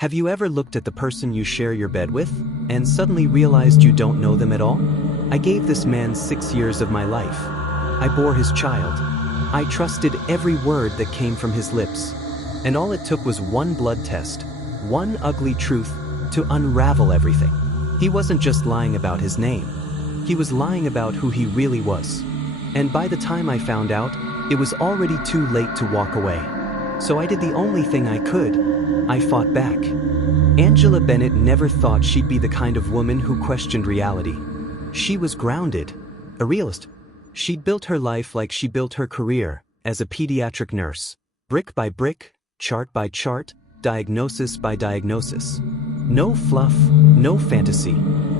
Have you ever looked at the person you share your bed with, and suddenly realized you don't know them at all? I gave this man 6 years of my life. I bore his child. I trusted every word that came from his lips. And all it took was one blood test, one ugly truth, to unravel everything. He wasn't just lying about his name. He was lying about who he really was. And by the time I found out, it was already too late to walk away. So I did the only thing I could. I fought back. Angela Bennett never thought she'd be the kind of woman who questioned reality. She was grounded, a realist. She'd built her life like she built her career, as a pediatric nurse. Brick by brick, chart by chart, diagnosis by diagnosis. No fluff, no fantasy.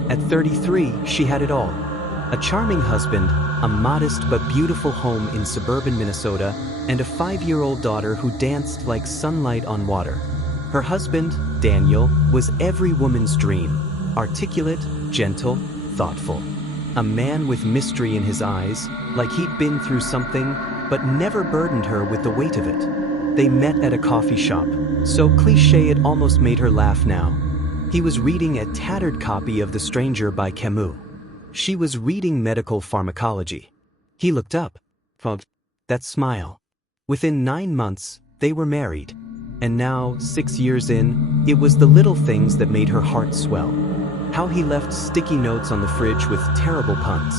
At 33, she had it all. A charming husband, a modest but beautiful home in suburban Minnesota, and a 5-year-old daughter who danced like sunlight on water. Her husband, Daniel, was every woman's dream. Articulate, gentle, thoughtful. A man with mystery in his eyes, like he'd been through something, but never burdened her with the weight of it. They met at a coffee shop, so cliché it almost made her laugh now. He was reading a tattered copy of The Stranger by Camus. She was reading medical pharmacology. He looked up. That smile. Within 9 months, they were married. And now, 6 years in, it was the little things that made her heart swell. How he left sticky notes on the fridge with terrible puns.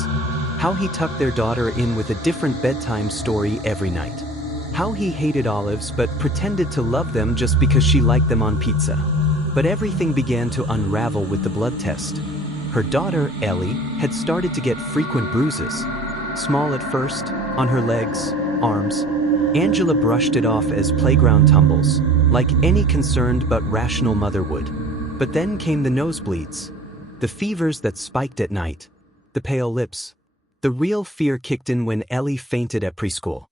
How he tucked their daughter in with a different bedtime story every night. How he hated olives but pretended to love them just because she liked them on pizza. But everything began to unravel with the blood test. Her daughter, Ellie, had started to get frequent bruises. Small at first, on her legs, arms. Angela brushed it off as playground tumbles, like any concerned but rational mother would. But then came the nosebleeds, the fevers that spiked at night, the pale lips. The real fear kicked in when Ellie fainted at preschool.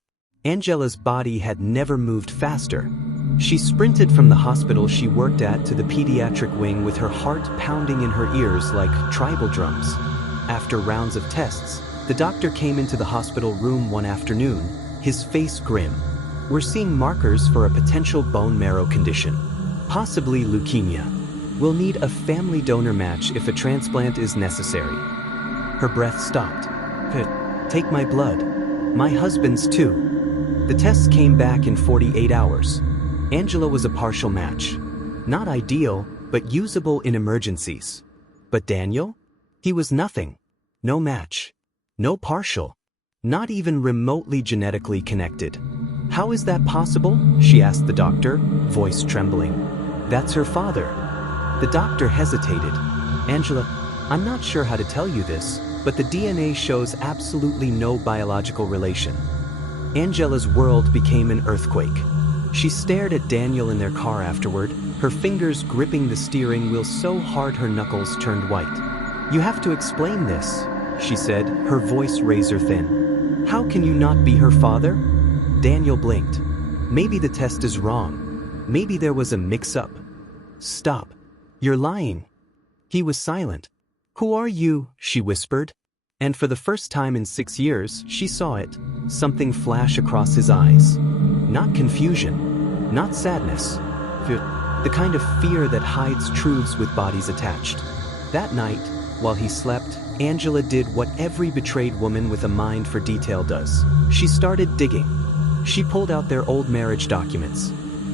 Angela's body had never moved faster. She sprinted from the hospital she worked at to the pediatric wing with her heart pounding in her ears like tribal drums. After rounds of tests, the doctor came into the hospital room one afternoon, his face grim. We're seeing markers for a potential bone marrow condition, possibly leukemia. We'll need a family donor match if a transplant is necessary. Her breath stopped. Take my blood. My husband's too. The tests came back in 48 hours. Angela was a partial match. Not ideal, but usable in emergencies. But Daniel? He was nothing. No match. No partial. Not even remotely genetically connected. How is that possible? She asked the doctor, voice trembling. That's her father. The doctor hesitated. Angela, I'm not sure how to tell you this, but the DNA shows absolutely no biological relation. Angela's world became an earthquake. She stared at Daniel in their car afterward, her fingers gripping the steering wheel so hard her knuckles turned white. You have to explain this, she said, her voice razor thin. How can you not be her father? Daniel blinked. Maybe the test is wrong. Maybe there was a mix-up. Stop. You're lying. He was silent. Who are you? She whispered. And for the first time in 6 years, she saw it. Something flash across his eyes. Not confusion. Not sadness. The kind of fear that hides truths with bodies attached. That night, while he slept, Angela did what every betrayed woman with a mind for detail does. She started digging. She pulled out their old marriage documents.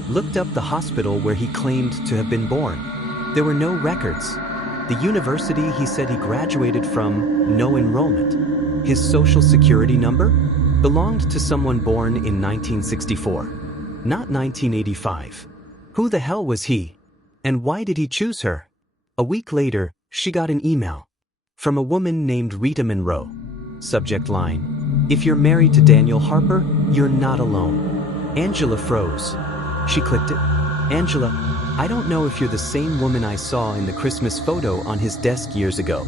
Looked up the hospital where he claimed to have been born. There were no records. The university he said he graduated from, no enrollment. His social security number belonged to someone born in 1964, not 1985. Who the hell was he? And why did he choose her? A week later, she got an email from a woman named Rita Monroe. Subject line: if you're married to Daniel Harper, you're not alone. Angela froze. She clicked it. Angela, I don't know if you're the same woman I saw in the Christmas photo on his desk years ago.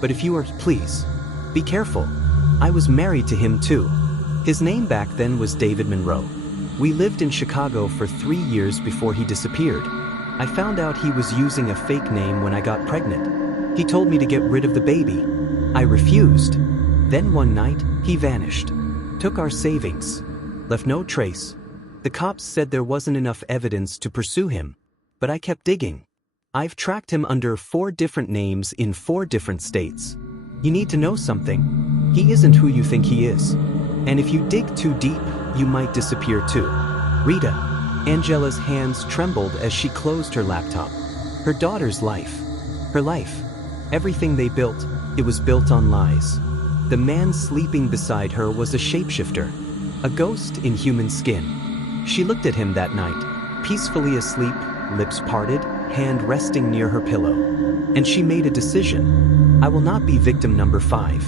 But if you are, please, be careful. I was married to him too. His name back then was David Monroe. We lived in Chicago for 3 years before he disappeared. I found out he was using a fake name when I got pregnant. He told me to get rid of the baby. I refused. Then one night, he vanished. Took our savings. Left no trace. The cops said there wasn't enough evidence to pursue him. but I kept digging. I've tracked him under 4 different names in 4 different states. You need to know something. He isn't who you think he is. And if you dig too deep, you might disappear too. Rita. Angela's hands trembled as she closed her laptop. Her daughter's life. Her life. Everything they built, it was built on lies. The man sleeping beside her was a shapeshifter. A ghost in human skin. She looked at him that night, peacefully asleep, lips parted, hand resting near her pillow. And she made a decision. I will not be victim number 5.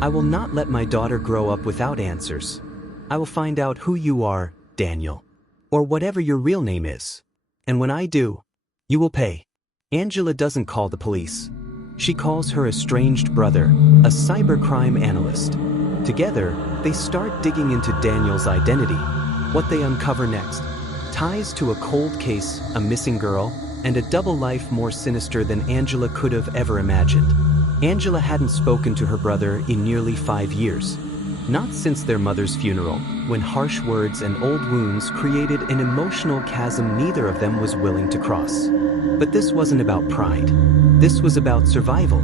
I will not let my daughter grow up without answers. I will find out who you are, Daniel. Or whatever your real name is. And when I do, you will pay. Angela doesn't call the police. She calls her estranged brother, a cybercrime analyst. Together, they start digging into Daniel's identity. What they uncover next: ties to a cold case, a missing girl, and a double life more sinister than Angela could have ever imagined. Angela hadn't spoken to her brother in nearly 5 years. Not since their mother's funeral, when harsh words and old wounds created an emotional chasm neither of them was willing to cross. But this wasn't about pride. This was about survival.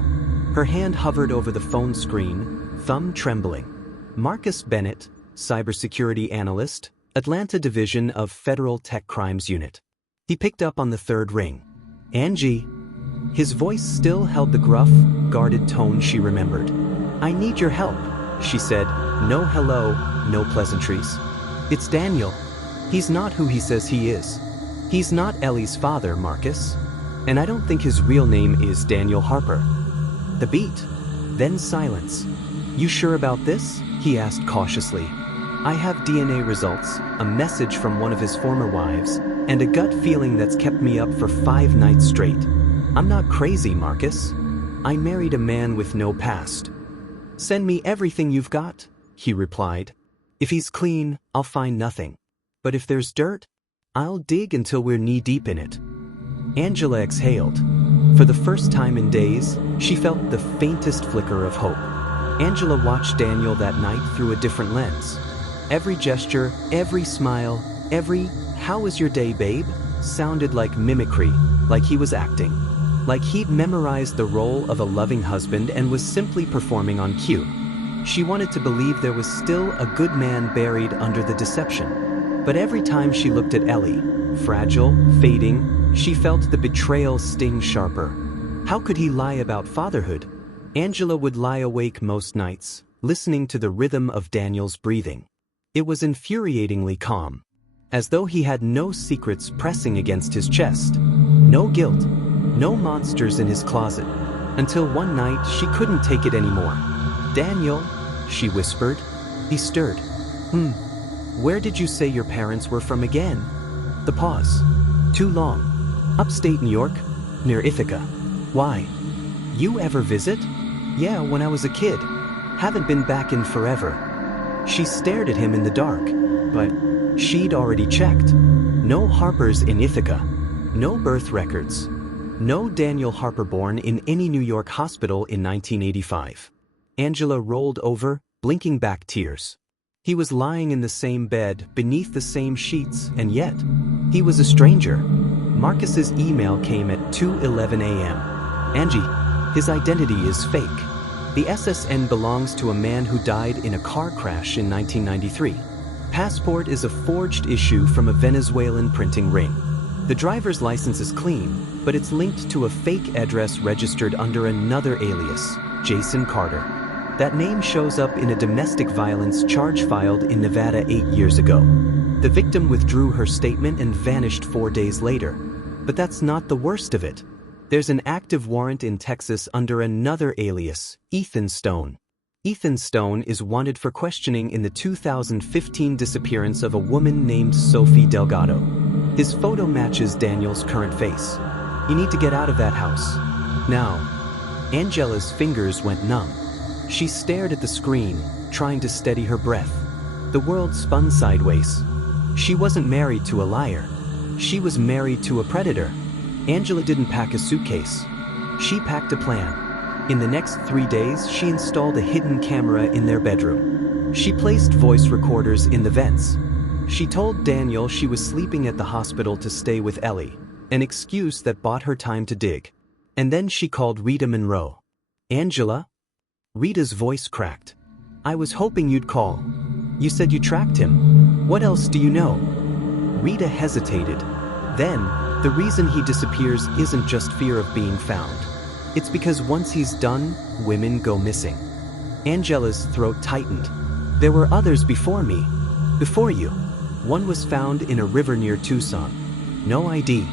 Her hand hovered over the phone screen, thumb trembling. Marcus Bennett, cybersecurity analyst, Atlanta Division of Federal Tech Crimes Unit. He picked up on the 3rd ring. Angie. His voice still held the gruff, guarded tone she remembered. I need your help, she said. No hello, no pleasantries. It's Daniel. He's not who he says he is. He's not Ellie's father, Marcus. And I don't think his real name is Daniel Harper. The beat. Then silence. You sure about this? He asked cautiously. I have DNA results, a message from one of his former wives, and a gut feeling that's kept me up for 5 nights straight. I'm not crazy, Marcus. I married a man with no past. Send me everything you've got, he replied. If he's clean, I'll find nothing. But if there's dirt, I'll dig until we're knee-deep in it. Angela exhaled. For the first time in days, she felt the faintest flicker of hope. Angela watched Daniel that night through a different lens. Every gesture, every smile, every "How was your day, babe?" sounded like mimicry, like he was acting. Like he'd memorized the role of a loving husband and was simply performing on cue. She wanted to believe there was still a good man buried under the deception. But every time she looked at Ellie, fragile, fading, she felt the betrayal sting sharper. How could he lie about fatherhood? Angela would lie awake most nights, listening to the rhythm of Daniel's breathing. It was infuriatingly calm, as though he had no secrets pressing against his chest. No guilt, no monsters in his closet, until one night she couldn't take it anymore. Daniel, she whispered. He stirred. Where did you say your parents were from again? The pause. Too long. Upstate New York, near Ithaca. Why? You ever visit? Yeah, when I was a kid. Haven't been back in forever. She stared at him in the dark, but she'd already checked. No Harpers in Ithaca. No birth records. No Daniel Harper born in any New York hospital in 1985. Angela rolled over, blinking back tears. He was lying in the same bed, beneath the same sheets, and yet, he was a stranger. Marcus's email came at 2:11 a.m. Angie, his identity is fake. The SSN belongs to a man who died in a car crash in 1993. Passport is a forged issue from a Venezuelan printing ring. The driver's license is clean, but it's linked to a fake address registered under another alias, Jason Carter. That name shows up in a domestic violence charge filed in Nevada 8 years ago. The victim withdrew her statement and vanished 4 days later. But that's not the worst of it. There's an active warrant in Texas under another alias, Ethan Stone. Ethan Stone is wanted for questioning in the 2015 disappearance of a woman named Sophie Delgado. His photo matches Daniel's current face. You need to get out of that house. Now. Angela's fingers went numb. She stared at the screen, trying to steady her breath. The world spun sideways. She wasn't married to a liar. She was married to a predator. Angela didn't pack a suitcase. She packed a plan. In the next 3 days, she installed a hidden camera in their bedroom. She placed voice recorders in the vents. She told Daniel she was sleeping at the hospital to stay with Ellie. An excuse that bought her time to dig. And then she called Rita Monroe. Angela? Rita's voice cracked. I was hoping you'd call. You said you tracked him. What else do you know? Rita hesitated. Then, the reason he disappears isn't just fear of being found. It's because once he's done, women go missing. Angela's throat tightened. There were others before me. Before you. One was found in a river near Tucson. No ID.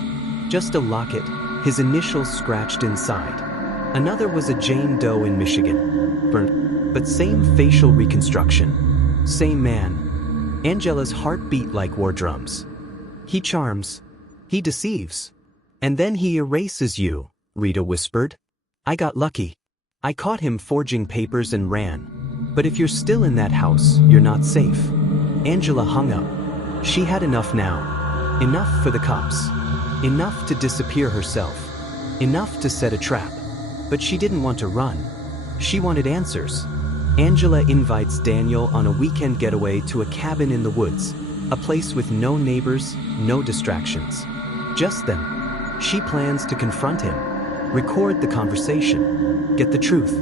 Just a locket, his initials scratched inside. Another was a Jane Doe in Michigan. Burnt, but same facial reconstruction. Same man. Angela's heart beat like war drums. He charms. He deceives. And then he erases you, Rita whispered. I got lucky. I caught him forging papers and ran. But if you're still in that house, you're not safe. Angela hung up. She had enough now. Enough for the cops. Enough to disappear herself. Enough to set a trap. But she didn't want to run. She wanted answers. Angela invites Daniel on a weekend getaway to a cabin in the woods, a place with no neighbors, no distractions. Just them. She plans to confront him, record the conversation, get the truth.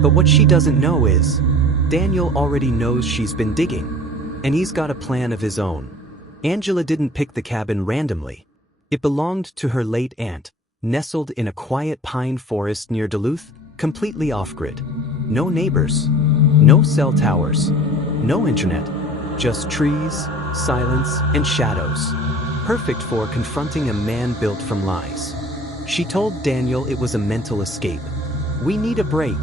But what she doesn't know is, Daniel already knows she's been digging, and he's got a plan of his own. Angela didn't pick the cabin randomly. It belonged to her late aunt, nestled in a quiet pine forest near Duluth, completely off-grid. No neighbors, no cell towers, no internet, just trees, silence, and shadows. Perfect for confronting a man built from lies. She told Daniel it was a mental escape. We need a break,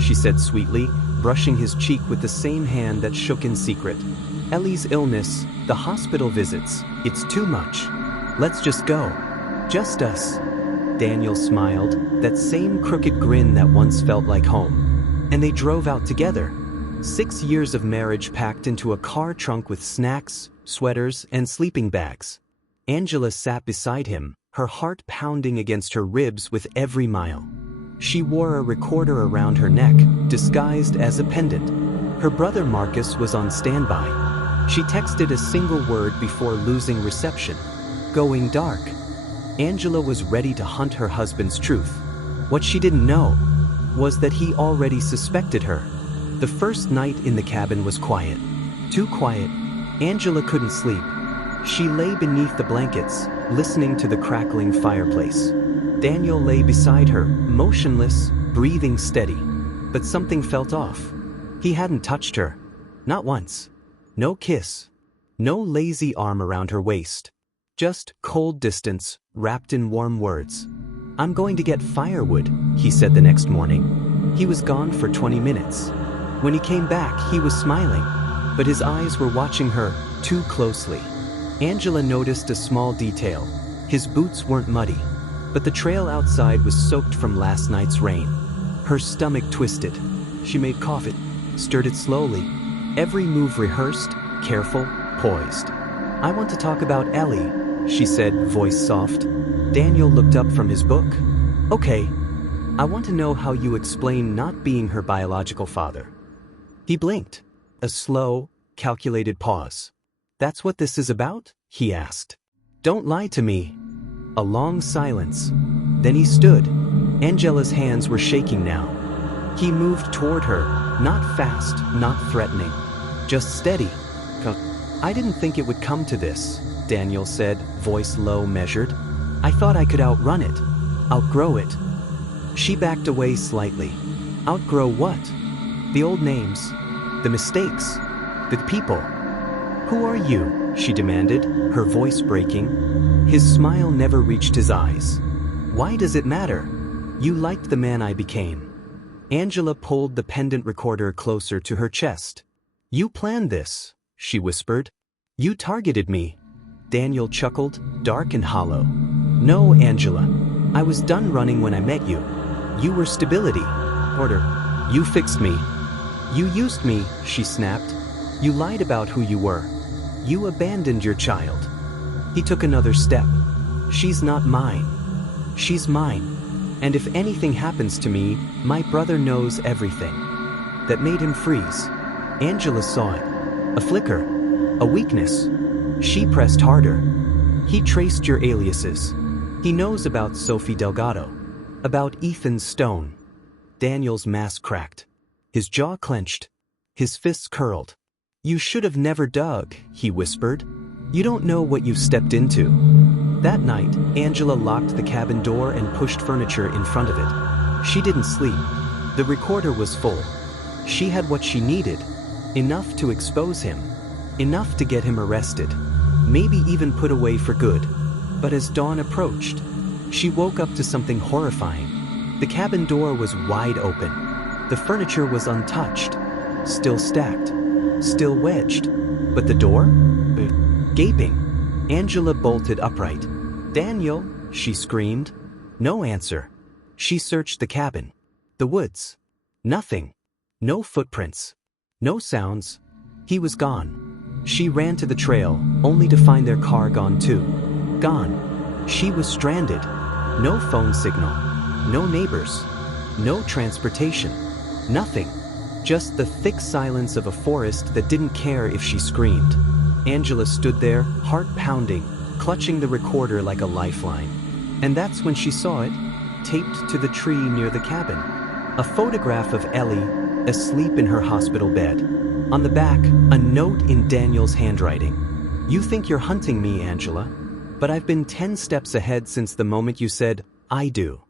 she said sweetly, brushing his cheek with the same hand that shook in secret. Ellie's illness, the hospital visits, it's too much. Let's just go. Just us. Daniel smiled, that same crooked grin that once felt like home. And they drove out together. 6 years of marriage packed into a car trunk with snacks, sweaters, and sleeping bags. Angela sat beside him, her heart pounding against her ribs with every mile. She wore a recorder around her neck, disguised as a pendant. Her brother Marcus was on standby. She texted a single word before losing reception. Going dark. Angela was ready to hunt her husband's truth. What she didn't know was that he already suspected her. The first night in the cabin was quiet. Too quiet. Angela couldn't sleep. She lay beneath the blankets, listening to the crackling fireplace. Daniel lay beside her, motionless, breathing steady. But something felt off. He hadn't touched her. Not once. No kiss. No lazy arm around her waist. Just cold distance, wrapped in warm words. I'm going to get firewood, he said the next morning. He was gone for 20 minutes. When he came back, he was smiling, but his eyes were watching her too closely. Angela noticed a small detail. His boots weren't muddy, but the trail outside was soaked from last night's rain. Her stomach twisted. She made coffee, stirred it slowly. Every move rehearsed, careful, poised. I want to talk about Ellie, she said, voice soft. Daniel looked up from his book. Okay. I want to know how you explain not being her biological father. He blinked. A slow, calculated pause. That's what this is about? He asked. Don't lie to me. A long silence. Then he stood. Angela's hands were shaking now. He moved toward her, not fast, not threatening. Just steady. I didn't think it would come to this, Daniel said, voice low, measured. I thought I could outrun it. Outgrow it. She backed away slightly. Outgrow what? The old names. The mistakes. The people. Who are you? She demanded, her voice breaking. His smile never reached his eyes. Why does it matter? You liked the man I became. Angela pulled the pendant recorder closer to her chest. You planned this, she whispered. You targeted me. Daniel chuckled, dark and hollow. No, Angela. I was done running when I met you. You were stability. Order. You fixed me. You used me, she snapped. You lied about who you were. You abandoned your child. He took another step. She's not mine. She's mine. And if anything happens to me, my brother knows everything. That made him freeze. Angela saw it. A flicker. A weakness. She pressed harder. He traced your aliases. He knows about Sophie Delgado, about Ethan Stone. Daniel's mask cracked. His jaw clenched. His fists curled. "You should have never dug," he whispered. "You don't know what you've stepped into." That night, Angela locked the cabin door and pushed furniture in front of it. She didn't sleep. The recorder was full. She had what she needed. Enough to expose him. Enough to get him arrested. Maybe even put away for good. But as dawn approached, she woke up to something horrifying. The cabin door was wide open. The furniture was untouched. Still stacked. Still wedged. But the door? Gaping. Angela bolted upright. "Daniel," she screamed. No answer. She searched the cabin. The woods. Nothing. No footprints. No sounds. He was gone. She ran to the trail, only to find their car gone too. Gone. She was stranded. No phone signal. No neighbors. No transportation. Nothing. Just the thick silence of a forest that didn't care if she screamed. Angela stood there, heart pounding, clutching the recorder like a lifeline. And that's when she saw it, taped to the tree near the cabin. A photograph of Ellie, asleep in her hospital bed. On the back, a note in Daniel's handwriting. "You think you're hunting me, Angela, but I've been 10 steps ahead since the moment you said, 'I do.'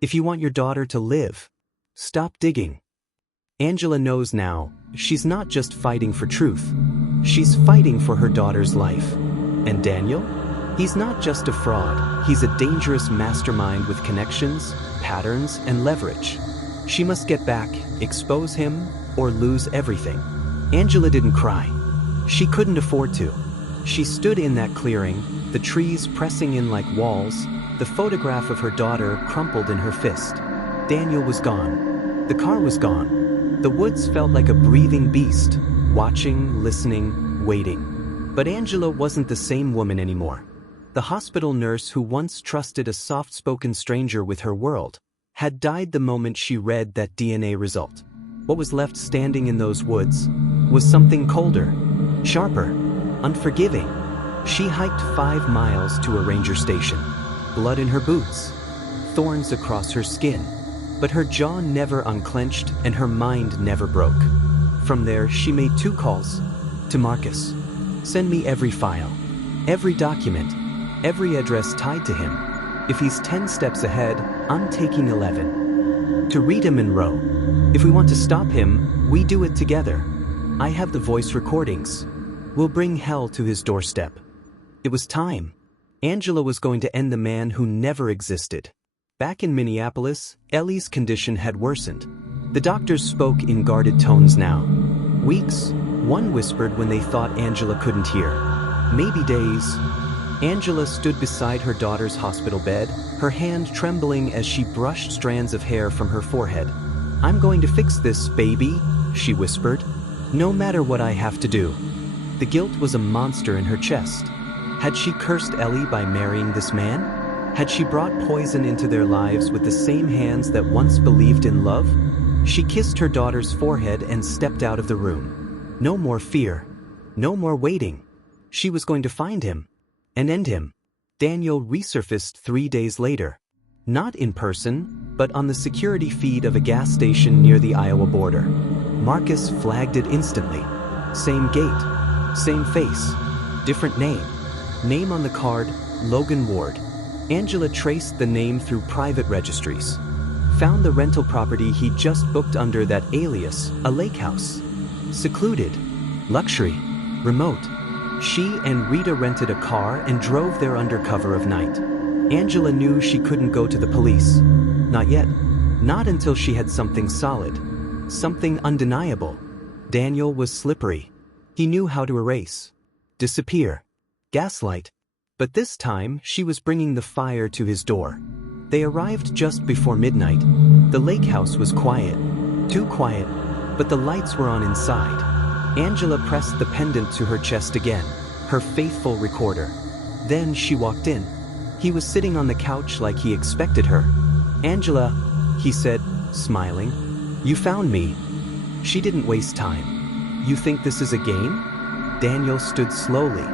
If you want your daughter to live, stop digging." Angela knows now, she's not just fighting for truth. She's fighting for her daughter's life. And Daniel? He's not just a fraud, he's a dangerous mastermind with connections, patterns, and leverage. She must get back, expose him, or lose everything. Angela didn't cry. She couldn't afford to. She stood in that clearing, the trees pressing in like walls, the photograph of her daughter crumpled in her fist. Daniel was gone. The car was gone. The woods felt like a breathing beast, watching, listening, waiting. But Angela wasn't the same woman anymore. The hospital nurse who once trusted a soft-spoken stranger with her world had died the moment she read that DNA result. What was left standing in those woods was something colder, sharper, unforgiving. She hiked 5 miles to a ranger station, blood in her boots, thorns across her skin. But her jaw never unclenched and her mind never broke. From there, she made 2 calls to Marcus. "Send me every file, every document, every address tied to him. If he's 10 steps ahead, I'm taking 11. To Rita Monroe. If we want to stop him, we do it together. I have the voice recordings. We'll bring hell to his doorstep." It was time. Angela was going to end the man who never existed. Back in Minneapolis, Ellie's condition had worsened. The doctors spoke in guarded tones now. Weeks, one whispered when they thought Angela couldn't hear. Maybe days. Angela stood beside her daughter's hospital bed, her hand trembling as she brushed strands of hair from her forehead. "I'm going to fix this, baby," she whispered. "No matter what I have to do." The guilt was a monster in her chest. Had she cursed Ellie by marrying this man? Had she brought poison into their lives with the same hands that once believed in love? She kissed her daughter's forehead and stepped out of the room. No more fear. No more waiting. She was going to find him and end him. Daniel resurfaced 3 days later. Not in person, but on the security feed of a gas station near the Iowa border. Marcus flagged it instantly. Same gate. Same face. Different name. Name on the card, Logan Ward. Angela traced the name through private registries. Found the rental property he'd just booked under that alias, a lake house. Secluded. Luxury. Remote. She and Rita rented a car and drove there under cover of night. Angela knew she couldn't go to the police. Not yet. Not until she had something solid. Something undeniable. Daniel was slippery. He knew how to erase. Disappear. Gaslight. But this time, she was bringing the fire to his door. They arrived just before midnight. The lake house was quiet. Too quiet, but the lights were on inside. Angela pressed the pendant to her chest again, her faithful recorder. Then she walked in. He was sitting on the couch like he expected her. "Angela," he said, smiling. "You found me." She didn't waste time. "You think this is a game?" Daniel stood slowly.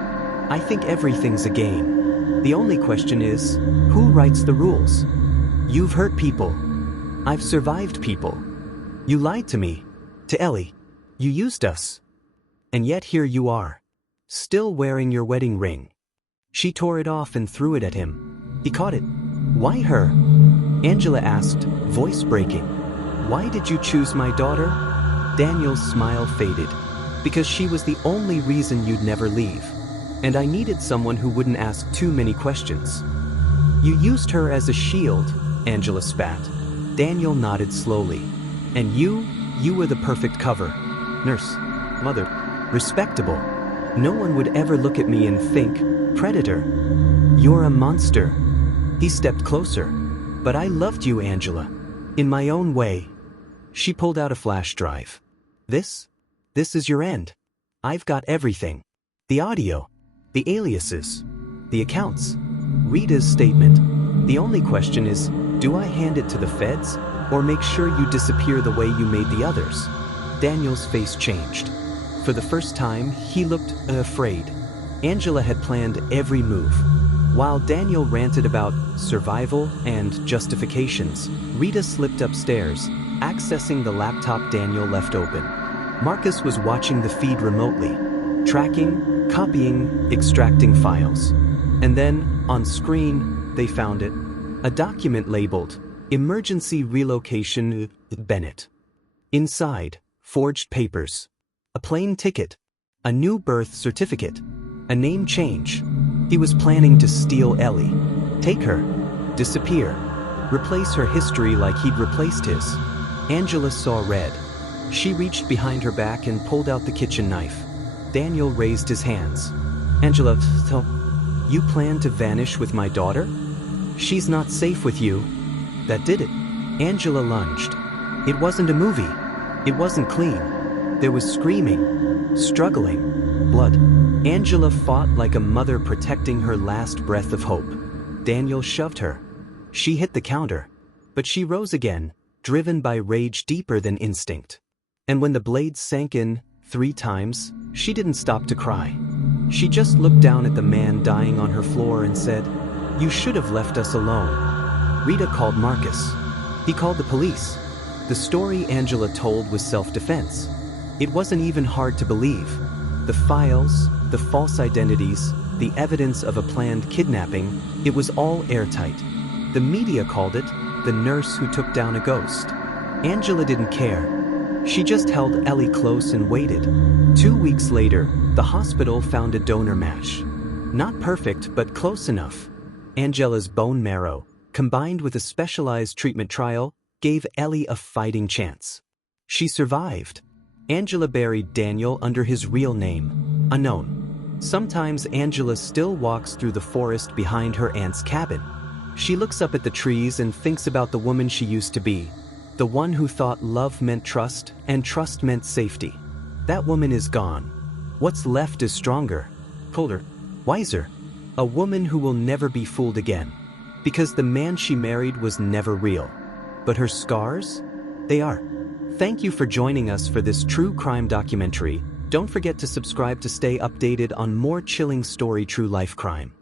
"I think everything's a game. The only question is, who writes the rules? You've hurt people. I've survived people. You lied to me, to Ellie. You used us. And yet here you are, still wearing your wedding ring. She tore it off and threw it at him. He caught it. Why her? Angela asked, voice breaking. Why did you choose my daughter? Daniel's smile faded. Because she was the only reason you'd never leave. And I needed someone who wouldn't ask too many questions. You used her as a shield, Angela spat. Daniel nodded slowly. And you were the perfect cover. Nurse, mother, respectable. No one would ever look at me and think, predator. You're a monster. He stepped closer. But I loved you, Angela. In my own way. She pulled out a flash drive. This is your end. I've got everything. The audio. The aliases. The accounts. Rita's statement. The only question is, do I hand it to the feds, or make sure you disappear the way you made the others? Daniel's face changed. For the first time, he looked afraid. Angela had planned every move. While Daniel ranted about survival and justifications, Rita slipped upstairs, accessing the laptop Daniel left open. Marcus was watching the feed remotely, tracking, copying, extracting files. And then, on screen, they found it. A document labeled, Emergency Relocation Bennett. Inside, forged papers. A plane ticket. A new birth certificate. A name change. He was planning to steal Ellie. Take her. Disappear. Replace her history like he'd replaced his. Angela saw red. She reached behind her back and pulled out the kitchen knife. Daniel raised his hands. Angela, so you plan to vanish with my daughter? She's not safe with you. That did it. Angela lunged. It wasn't a movie. It wasn't clean. There was screaming, struggling, blood. Angela fought like a mother protecting her last breath of hope. Daniel shoved her. She hit the counter, but she rose again, driven by rage deeper than instinct. And when the blades sank in 3 times, she didn't stop to cry. She just looked down at the man dying on her floor and said, "You should have left us alone." Rita called Marcus. He called the police. The story Angela told was self-defense. It wasn't even hard to believe. The files, the false identities, the evidence of a planned kidnapping, it was all airtight. The media called it the nurse who took down a ghost. Angela didn't care. She just held Ellie close and waited. 2 weeks later, the hospital found a donor match. Not perfect, but close enough. Angela's bone marrow, combined with a specialized treatment trial, gave Ellie a fighting chance. She survived. Angela buried Daniel under his real name, unknown. Sometimes Angela still walks through the forest behind her aunt's cabin. She looks up at the trees and thinks about the woman she used to be, the one who thought love meant trust and trust meant safety. That woman is gone. What's left is stronger, colder, wiser. A woman who will never be fooled again. Because the man she married was never real. But her scars? They are. Thank you for joining us for this true crime documentary. Don't forget to subscribe to stay updated on more chilling story true life crime.